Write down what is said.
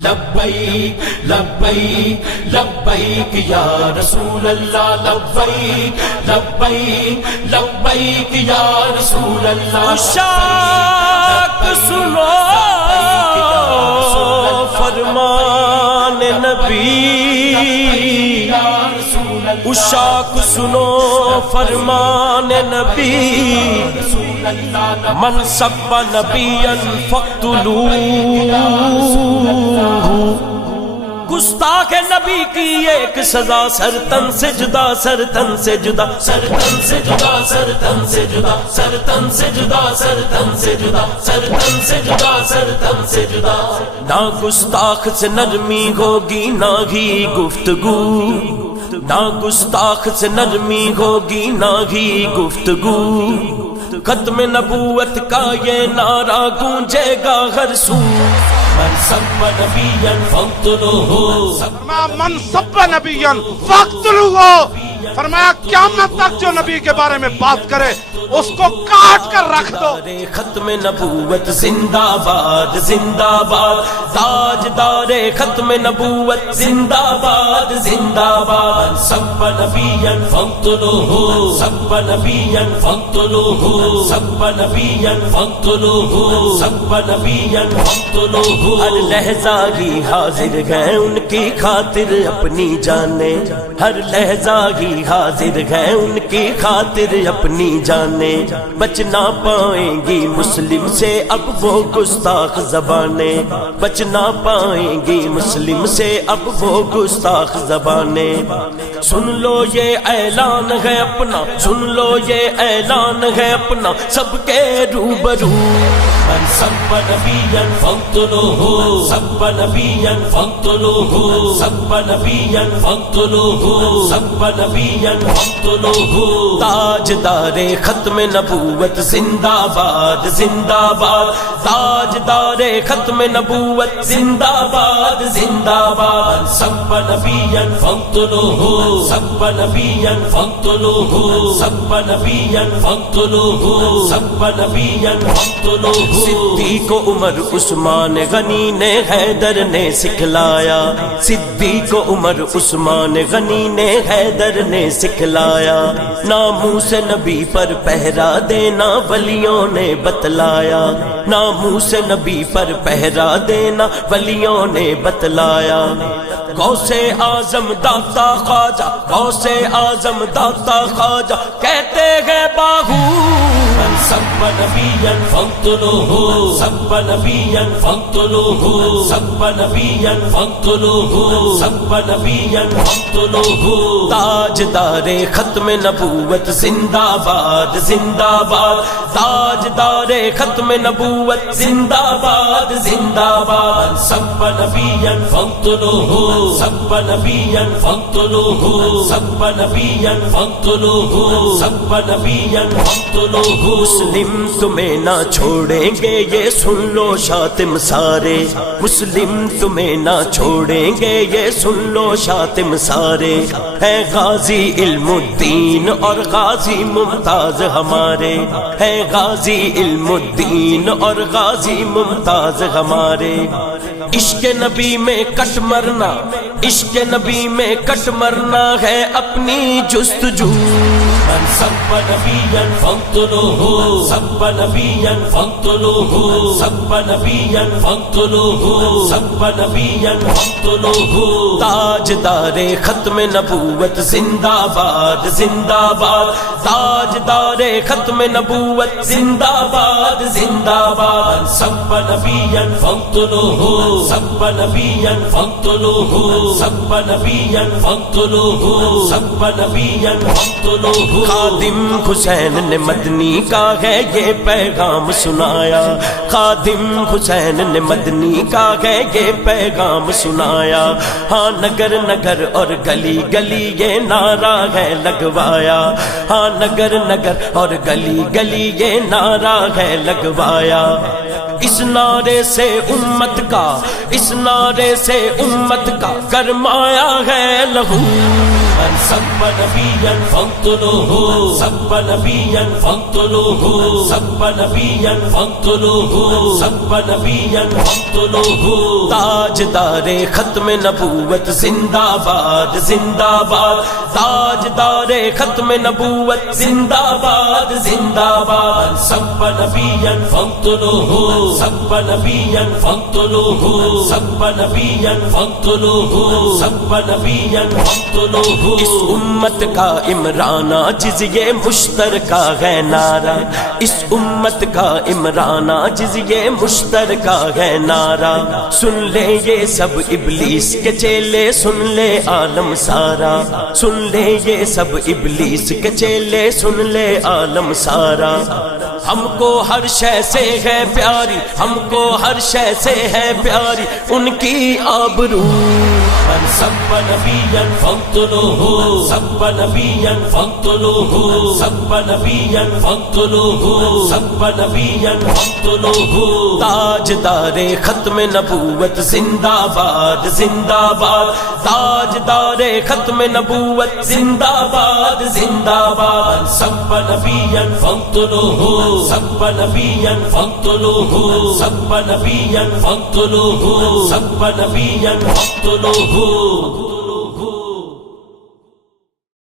لبیک لبیک لبیک یا رسول اللہ لبیک لبیک لبیک یا رسول اللہ اشاق سنو فرمان نبی، اشاق سنو فرمان نبی، من سب نبیا فاقتلوہ، گستاخ نبی کی ایک سزا سر تن سے جدا، سر تن سے جدا، سر تن سے جدا، سر تن سے جدا، سر تن سے جدا، سر تن سے جدا، سر تن سے جدا، سر تن سے جدا۔ نہ گستاخ سے نرمی ہوگی نہ ہی گفتگو، نہ گستاخ سے نرمی ہوگی نہ ہی گفتگو، ختم نبوت کا یہ نعرہ گونجے گا ہر سو، من سب نبیا فاقتلوہ، فرمایا من سب نبیا فاقتلوہ، فرمایا قیامت تک جو نبی کے بارے میں بات کرے اس کو کاٹ کر رکھ دو۔ ختم نبوت زندہ باد زندہ باد، تاجدار ختم نبوت زندہ باد زندہ باد، سب نبیا فاقتلوہ، سب نبیا فاقتلوہ، سب نبیا فاقتلوہ، سب نبیا فاقتلوہ۔ ہر لہجہ ہی حاضر ہیں ان کی خاطر اپنی جانیں، ہر لہجہ ہی حاضر ہیں ان کی خاطر اپنی جانیں، بچ نہ پائیں گی مسلم سے اب وہ گستاخ زبانیں، بچ نہ پائیں گی مسلم سے اب وہ گستاخ زبانیں، سن لو یہ اعلان ہے اپنا، سن لو یہ اعلان ہے اپنا سب کے روبرو، من سب نبیا فاقتلوہ، سب نبیا فاقتلوہ، سب نبیا فاقتلوہ، سب نبیا فاقتلوہ۔ تاجدار ختم نبوت زندہ باد زندہ باد، تاجدار ختم نبوت زندہ باد زندہ باد، سب نبیا فاقتلوہ، سب نبیا فاقتلوہ، سب نبیا فاقتلوہ، سب نبیا فاقتلوہ۔ صدیق عمر عثمان غنی نے حیدر نے سکھلایا، صدیق عمر عثمان غنی نے حیدر نے سکھلایا، ناموس نبی پر پہرا دینا ولیوں نے بتلایا، ناموس نبی پر پہرا دینا ولیوں نے بتلایا، غوث اعظم داتا خواجہ، غوث اعظم داتا خواجہ کہتے ہیں باہو، من سب نبیا فاقتلوہ، سب نبیا فاقتلوہ، سب نبیا فاقتلوہ، سب نبیا فاقتلوہ۔ تاجدار ختم نبوت زندہ باد زندہ باد، تاجدار ختم نبوت زندہ باد زندہ باد، سب نبیا فاقتلوہ، سب نبیا فاقتلوہ، سب نبیا فاقتلوہ، سب نبیا فاقتلوہ۔ مسلم تمہیں نہ چھوڑیں گے یہ سن لو شاتم سارے، مسلم تمہیں نہ چھوڑیں گے یہ سن لو شاتم سارے، ہے غازی علم الدین اور غازی ممتاز ہمارے، ہے غازی علم الدین اور غازی ممتاز ہمارے، عشق نبی میں کٹ مرنا، عشق نبی میں کٹ مرنا ہے اپنی جستجو، من سب نبیا فاقتلوہ، سب نبیا فاقتلوہ، سب نبیا فاقتلوہ، سب نبیا فاقتلوہ۔ تاجدار ختم نبوت زندہ باد زندہ باد، تاجدار ختم نبوت زندہ باد زندہ باد، سب نبیا فاقتلوہ، سب نبیا فاقتلوہ، سب نبیا فاقتلوہ، سب نبیا فاقتلوہ۔ خادم حسین نے مدنی کا ہے یہ پیغام سنایا، خادم حسین نے مدنی کا ہے یہ پیغام سنایا، ہاں نگر نگر اور گلی گلی یہ نعرہ ہے لگوایا، ہاں نگر نگر اور گلی گلی یہ نعرہ ہے لگوایا، اس نعرے سے امت کا، اس نعرے سے امت کا گرمایا ہے لہو۔ من سب نبیا فاقتلوه، سب نبیا فاقتلوه، سب نبیا فاقتلوه، سب نبیا فاقتلوه۔ تاجدار ختم نبوت زندہ باد زندہ باد، تاجدار ختم نبوت زندہ باد زندہ باد۔ سب نبیا فاقتلوه، سب نبیا فاقتلوه، سب نبیا فاقتلوه، سب نبیا فاقتلوه۔ اس امت کا عمرانہ جزیہ مشترکہ ہے نعرہ، اس امت کا عمرانہ جزیہ مشترکہ ہے نعرہ۔ سن لے یہ سب ابلیس کے چیلے، سن لے عالم سارا، سن لے یہ سب ابلیس کے چیلے، سن لے عالم سارا۔ ہم کو ہر شے سے ہے پیاری، ہم کو ہر شے سے ہے پیاری ان کی آبرو۔ من سب نبیا فاقتلوه، سب نبیا فاقتلوه، سب نبیا فاقتلوه، سب نبیا فاقتلوه۔ تاجدار ختم نبوت زندہ باد زندہ باد، تاجدار ختم نبوت زندہ باد زندہ باد۔ سب نبیا فاقتلوه، سب نبیا فاقتلوه، سب نبیا فاقتلوه، سب نبیا فاقتلوه۔